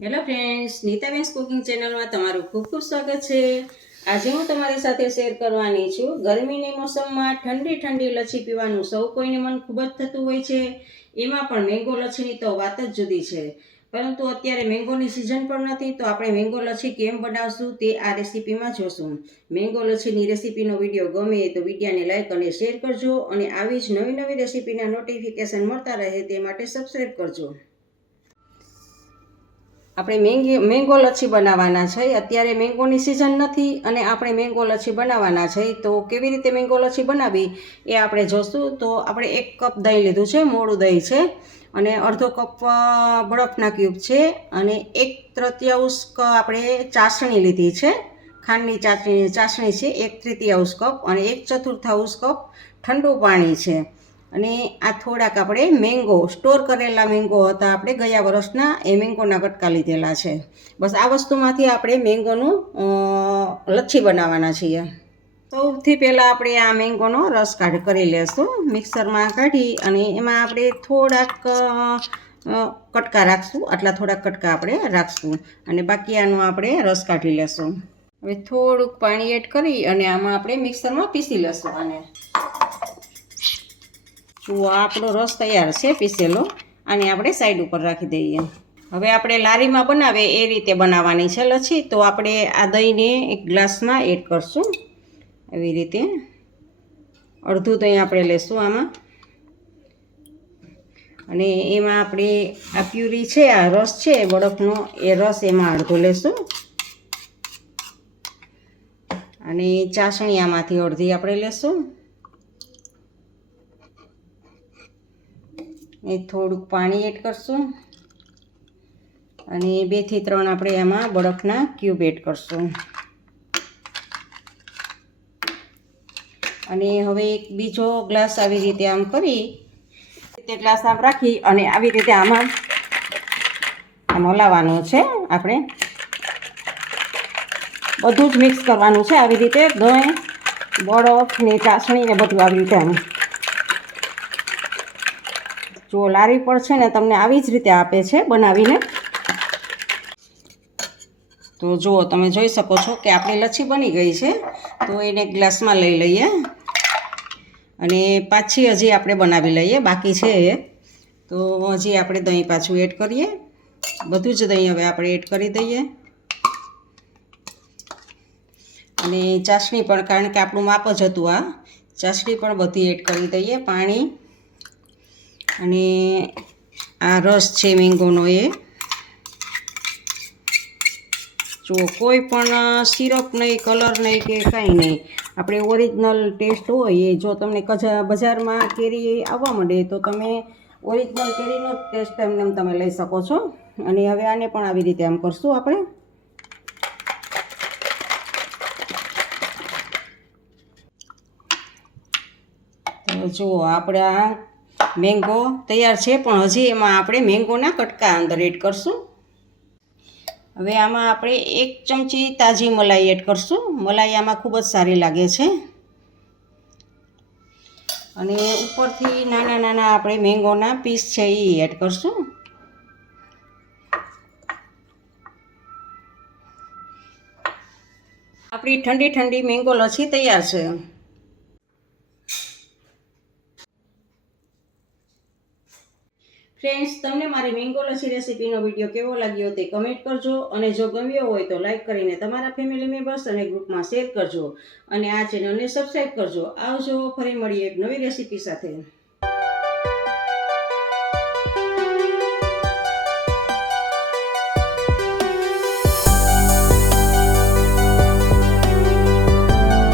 Hello friends નીતાબેન્સ cooking ચેનલમાં તમારું ખૂબ ખૂબ સ્વાગત છે. આજે હું તમારી સાથે શેર કરવાની છું. ગરમીની મોસમમાં ઠંડી ઠંડી લચ્છી પીવાનું સૌ કોઈને મન ખૂબ જ થતું હોય છે. એમાં પણ મેંગો લચ્છીની તો વાત જ જુદી છે. પરંતુ અત્યારે મેંગોની સિઝન પણ નથી, તો આપણે મેંગો લચ્છી કેમ બનાવશું તે આ રેસીપીમાં જોશું. મેંગો લચ્છીની રેસીપીનો વીડિયો ગમે તો વિડીયાને લાઇક અને શેર કરજો અને આવી જ નવી નવી રેસીપીના નોટિફિકેશન મળતા રહે તે માટે સબસ્ક્રાઈબ કરજો. આપણે મેંગી, મેંગો લચ્છી બનાવવાના છે. અત્યારે મેંગોની સિઝન નથી અને આપણે મેંગો લચ્છી બનાવવાના છે. તો કેવી રીતે મેંગો લચ્છી બનાવવી એ આપણે જોશું. તો આપણે એક કપ દહીં લીધું છે, મોડું દહીં છે. અને અડધો કપ બરફના ક્યુબ છે. અને એક તૃતીયાંશ આપણે ચાસણી લીધી છે. ખાંડની ચાસણી ચાસણી છે. એક તૃતીયાંશ કપ અને એક ચતુર્થાંશ કપ ઠંડુ પાણી છે. અને આ થોડાક આપણે મેંગો સ્ટોર કરેલા મેંગો હતા આપણે ગયા વર્ષના, એ મેંગોના કટકા લીધેલા છે. બસ આ વસ્તુમાંથી આપણે મેંગોનું લચ્છી બનાવવાના છીએ. સૌથી પહેલાં આપણે આ મેંગોનો રસ કાઢ, કરી લેશું. મિક્સરમાં કાઢી અને એમાં આપણે થોડાક કટકા રાખશું. આટલા થોડાક કટકા આપણે રાખશું અને બાકી આનો આપણે રસ કાઢી લેશું. હવે થોડુંક પાણી એડ કરી અને આમાં આપણે મિક્સરમાં પીસી લેશું આને. જુઓ આપણો રસ તૈયાર છે પીસેલો, આને આપણે સાઈડ ઉપર રાખી દઈએ. હવે આપણે લારીમાં બનાવે એ રીતે બનાવવાની છે લચ્છી તો આપણે આ દહીંને એક ગ્લાસમાં એડ કરશું. એવી રીતે અડધું દહીં આપણે લેશું આમાં. અને એમાં આપણે આ પ્યુરી છે, આ રસ છે બરફનો એ રસ એમાં અડધો લેશું. અને ચાસણી આમાંથી અડધી આપણે લેશું. એ થોડુંક પાણી એડ કરશું. અને બેથી ત્રણ આપણે એમાં બળફના ક્યુબ એડ કરશું. અને હવે એક બીજો ગ્લાસ આવી રીતે આમ કરી રીતે ગ્લાસ આમ રાખી અને આવી રીતે આમાં હલાવવાનું છે આપણે. બધું જ મિક્સ કરવાનું છે. આવી રીતે દહીં બરફ ને ચાસણી ને બધું આવી રીતે આમ. જો લારી પર છે ને તમને આવી જ રીતે આપે છે બનાવીને. તો જુઓ, તમે જોઈ શકો છો કે આપણી લચ્છી બની ગઈ છે. તો એને ગ્લાસમાં લઈ લઈએ. અને પાછી હજી આપણે બનાવી લઈએ, બાકી છે એ. તો હજી આપણે દહીં પાછું એડ કરીએ. બધું જ દહીં હવે આપણે એડ કરી દઈએ. અને ચાસણી પણ, કારણ કે આપણું માપ જ હતું આ. ચાસણી પણ બધી એડ કરી દઈએ, પાણી. અને આ રસ છે મેંગોનો એ. જો કોઈ પણ સિરપ નહીં કલર નહીં કે કાંઈ નહીં, આપણે ઓરિજિનલ ટેસ્ટ હોય એ જો તમને બજારમાં કેરી આવવા માંડે તો તમે ઓરિજિનલ કેરીનો જ ટેસ્ટ એમને તમે લઈ શકો છો. અને હવે આને પણ આવી રીતે આમ કરશું આપણે. જુઓ આપણે આ મેંગો તૈયાર છે, પણ હજી એમાં આપણે મેંગોના કટકા અંદર એડ કરશું. હવે આમાં આપણે એક ચમચી તાજી મલાઈ એડ કરશું. મલાઈ આમાં ખૂબ જ સારી લાગે છે. અને ઉપરથી નાના નાના આપણે મેંગોના પીસ છે, એ એડ કરશું. આપણી ઠંડી ઠંડી મેંગો લચ્છી તૈયાર છે. ફ્રેન્ડ્સ તમને મારી મેંગો લસ્સી રેસીપીનો વીડિયો કેવો લાગ્યો તે કમેન્ટ કરજો અને જો ગમ્યો હોય તો લાઇક કરીને તમારા ફેમિલી મેમ્બર્સ અને ગ્રુપમાં શેર કરજો અને આ ચેનલને સબસ્ક્રાઈબ કરજો. આવજો, ફરી મળીએ એક નવી રેસીપી સાથે.